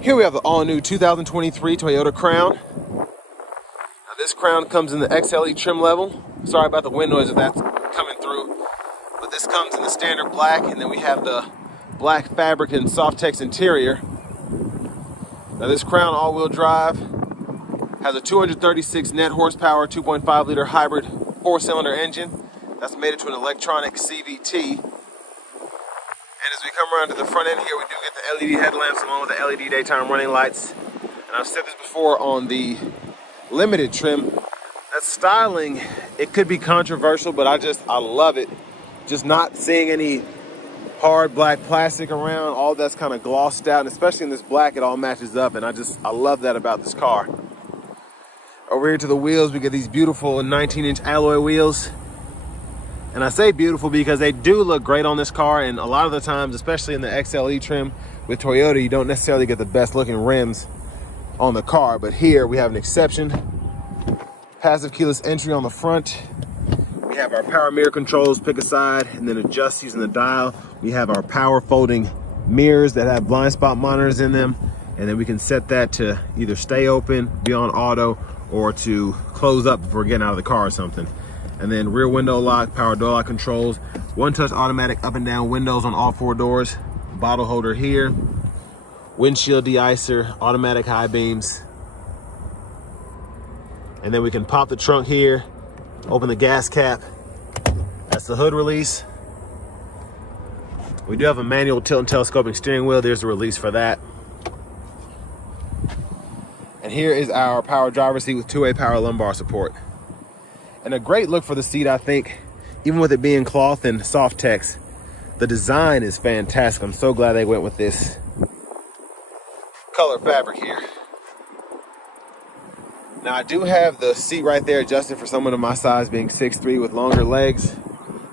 Here we have the all-new 2023 Toyota Crown. Now this Crown comes in the XLE trim level. Sorry about the wind noise if that's coming through. But this comes in the standard black, and then we have the black fabric and Softex interior. Now this Crown all-wheel drive has a 236 net horsepower, 2.5 liter hybrid 4-cylinder engine. That's made it to an electronic CVT. And as we come around to the front end here, we do get the LED headlamps along with the LED daytime running lights. And I've said this before on the limited trim, that styling, it could be controversial, but I love it. Just not seeing any hard black plastic around, all that's kind of glossed out, and especially in this black, it all matches up, and I love that about this car. Over here to the wheels, we get these beautiful 19-inch alloy wheels. And I say beautiful because they do look great on this car, and a lot of the times, especially in the XLE trim with Toyota, you don't necessarily get the best looking rims on the car, but here we have an exception. Passive keyless entry on the front. We have our power mirror controls, pick a side and then adjust using the dial. We have our power folding mirrors that have blind spot monitors in them, and then we can set that to either stay open, be on auto, or to close up if we're getting out of the car or something. And then rear window lock, power door lock controls, one-touch automatic up and down windows on all 4 doors, bottle holder here, windshield de-icer, automatic high beams. And then we can pop the trunk here, open the gas cap. That's the hood release. We do have a manual tilt and telescoping steering wheel. There's a release for that. And here is our power driver's seat with 2-way power lumbar support. And a great look for the seat, I think, even with it being cloth and Softex, the design is fantastic. I'm so glad they went with this color fabric here. Now I do have the seat right there adjusted for someone of my size, being 6'3" with longer legs.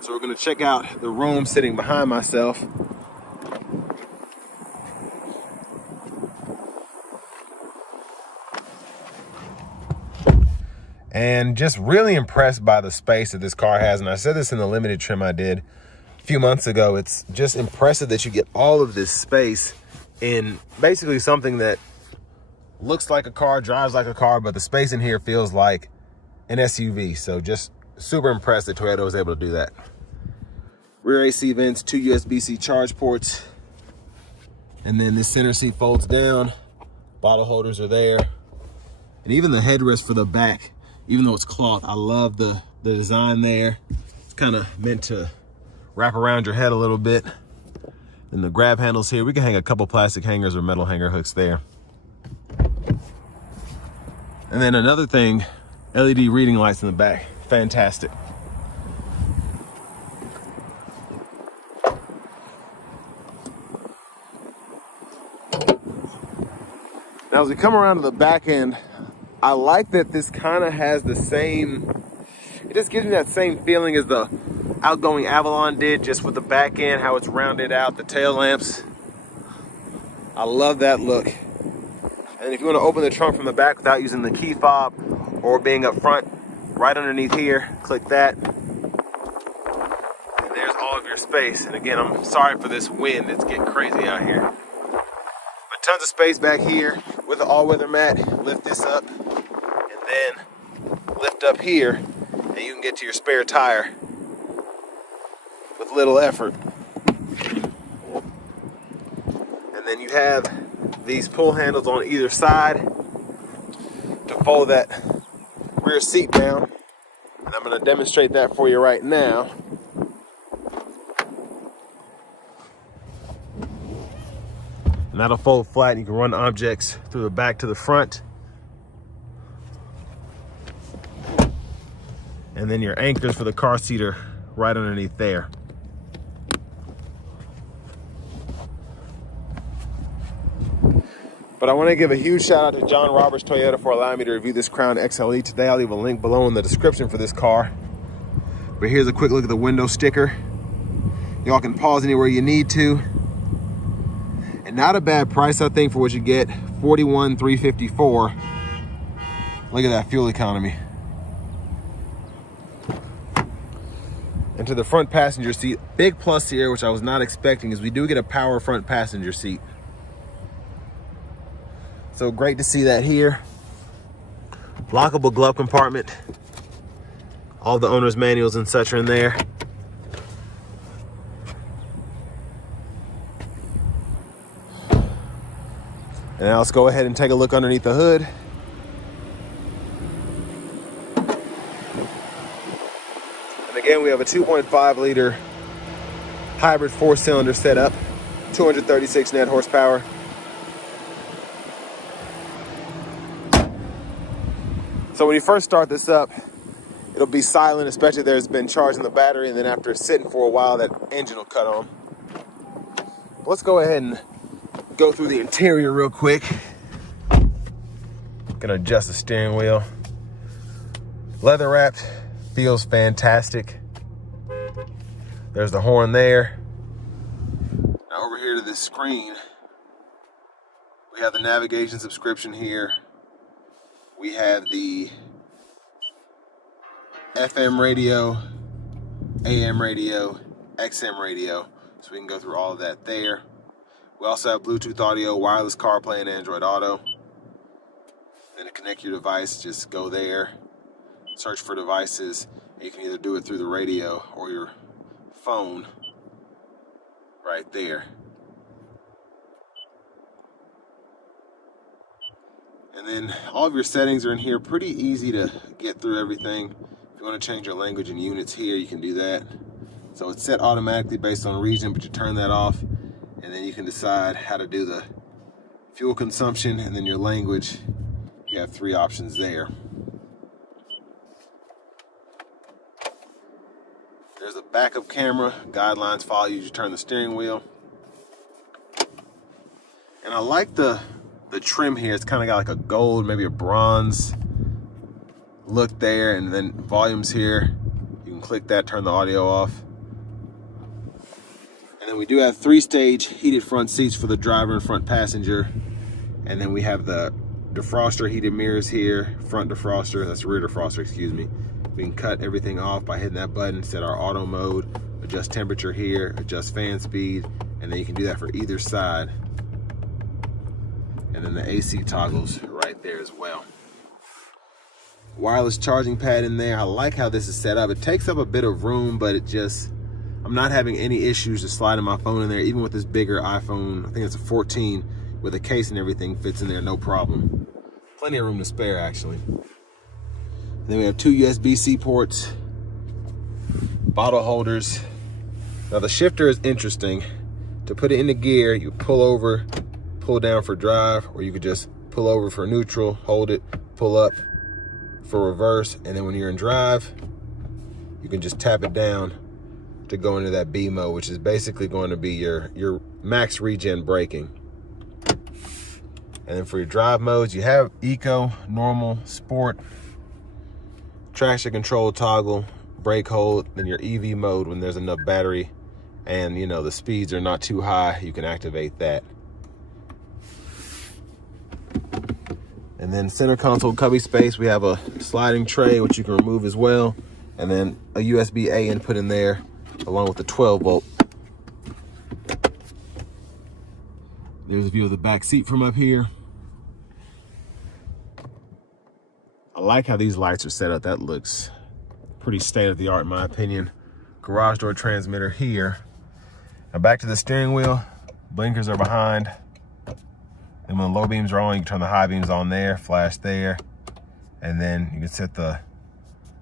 So we're gonna check out the room sitting behind myself. And just really impressed by the space that this car has. And I said this in the limited trim I did a few months ago. It's just impressive that you get all of this space in basically something that looks like a car, drives like a car, but the space in here feels like an SUV. So just super impressed that Toyota was able to do that. Rear AC vents, 2 USB-C charge ports. And then this center seat folds down. Bottle holders are there. And even the headrest for the back, even though it's cloth, I love the design there. It's kind of meant to wrap around your head a little bit. And the grab handles here, we can hang a couple plastic hangers or metal hanger hooks there. And then another thing, LED reading lights in the back, fantastic. Now as we come around to the back end, I like that this kind of has the same, it just gives me that same feeling as the outgoing Avalon did, just with the back end, how it's rounded out, the tail lamps. I love that look. And if you want to open the trunk from the back without using the key fob or being up front, right underneath here, click that. And there's all of your space. And again, I'm sorry for this wind, it's getting crazy out here. But tons of space back here with the all-weather mat. Lift this up and then lift up here, and you can get to your spare tire with little effort. And then you have these pull handles on either side to fold that rear seat down. And I'm going to demonstrate that for you right now. And that'll fold flat, and you can run objects through the back to the front. And then your anchors for the car seat are right underneath there. But I want to give a huge shout out to John Roberts Toyota for allowing me to review this Crown XLE today. I'll leave a link below in the description for this car. But here's a quick look at the window sticker. Y'all can pause anywhere you need to. And not a bad price, I think, for what you get. $41,354. Look at that fuel economy. And to the front passenger seat, big plus here, which I was not expecting, is we do get a power front passenger seat. So great to see that here. Lockable glove compartment. All the owner's manuals and such are in there. And now let's go ahead and take a look underneath the hood. And again, we have a 2.5 liter hybrid 4-cylinder setup, 236 net horsepower. So when you first start this up, it'll be silent, especially if there's been charging the battery, and then after it's sitting for a while, that engine will cut on. Let's go ahead and go through the interior real quick. Gonna adjust the steering wheel. Leather wrapped, feels fantastic. There's the horn there. Now over here to this screen, we have the navigation subscription here. We have the FM radio, AM radio, XM radio, so we can go through all of that there. We also have Bluetooth audio, wireless CarPlay, and Android Auto. Then to connect your device, just go there, search for devices, and you can either do it through the radio or your phone right there. And then all of your settings are in here, pretty easy to get through everything. If you want to change your language and units here, you can do that. So it's set automatically based on region, but you turn that off, and then you can decide how to do the fuel consumption and then your language. You have 3 options there. There's a backup camera, guidelines follow you as you turn the steering wheel. And I like the trim here. It's kind of got like a gold, maybe a bronze look there, and then volumes here. You can click that, turn the audio off. And then we do have 3-stage heated front seats for the driver and front passenger. And then we have the defroster, heated mirrors here, front defroster, that's rear defroster, excuse me. We can cut everything off by hitting that button, set our auto mode, adjust temperature here, adjust fan speed, and then you can do that for either side. And then the AC toggles right there as well. Wireless charging pad in there. I like how this is set up. It takes up a bit of room, but I'm not having any issues just sliding my phone in there, even with this bigger iPhone. I think it's a 14 with a case and everything fits in there, no problem. Plenty of room to spare, actually. And then we have 2 USB-C ports, bottle holders. Now the shifter is interesting. To put it into gear, you pull over, pull down for drive, or you could just pull over for neutral, hold it, pull up for reverse, and then when you're in drive, you can just tap it down to go into that B mode, which is basically going to be your max regen braking. And then for your drive modes, you have Eco, Normal, Sport, traction control toggle, brake hold, then your EV mode when there's enough battery and the speeds are not too high, you can activate that. And then center console cubby space, we have a sliding tray which you can remove as well, and then a USB-A input in there along with the 12-volt. There's a view of the back seat from up here. I like how these lights are set up. That looks pretty state-of-the-art in my opinion. Garage door transmitter here. Now back to the steering wheel. Blinkers are behind. And when the low beams are on, you can turn the high beams on there, flash there. And then you can set the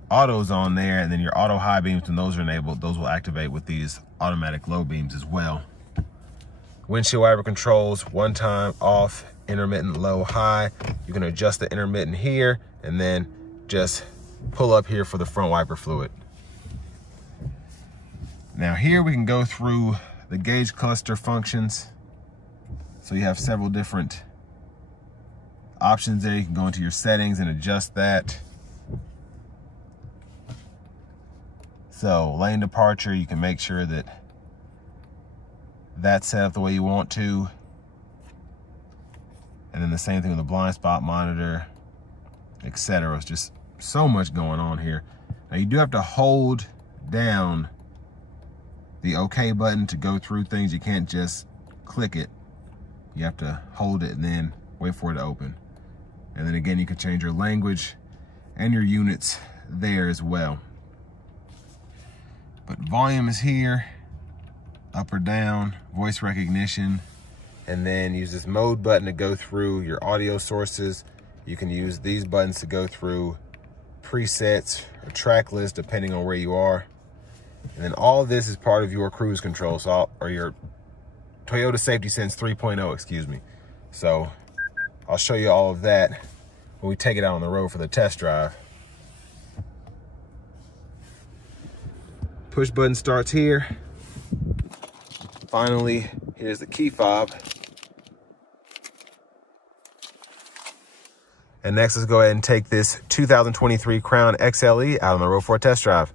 autos on there, and then your auto high beams, when those are enabled, those will activate with these automatic low beams as well. Windshield wiper controls, one time off, intermittent low high. You can adjust the intermittent here and then just pull up here for the front wiper fluid. Now here we can go through the gauge cluster functions. So you have several different options there. You can go into your settings and adjust that. So lane departure, you can make sure that that's set up the way you want to. And then the same thing with the blind spot monitor, etc. It's just so much going on here. Now you do have to hold down the OK button to go through things. You can't just click it. You have to hold it and then wait for it to open. And then again, you can change your language and your units there as well. But volume is here, up or down, voice recognition, and then use this mode button to go through your audio sources. You can use these buttons to go through presets or track lists depending on where you are. And then all of this is part of your cruise control, or your Toyota Safety Sense 3.0, excuse me. So I'll show you all of that when we take it out on the road for the test drive. Push button starts here. Finally, here's the key fob. And next, let's go ahead and take this 2023 Crown XLE out on the road for a test drive.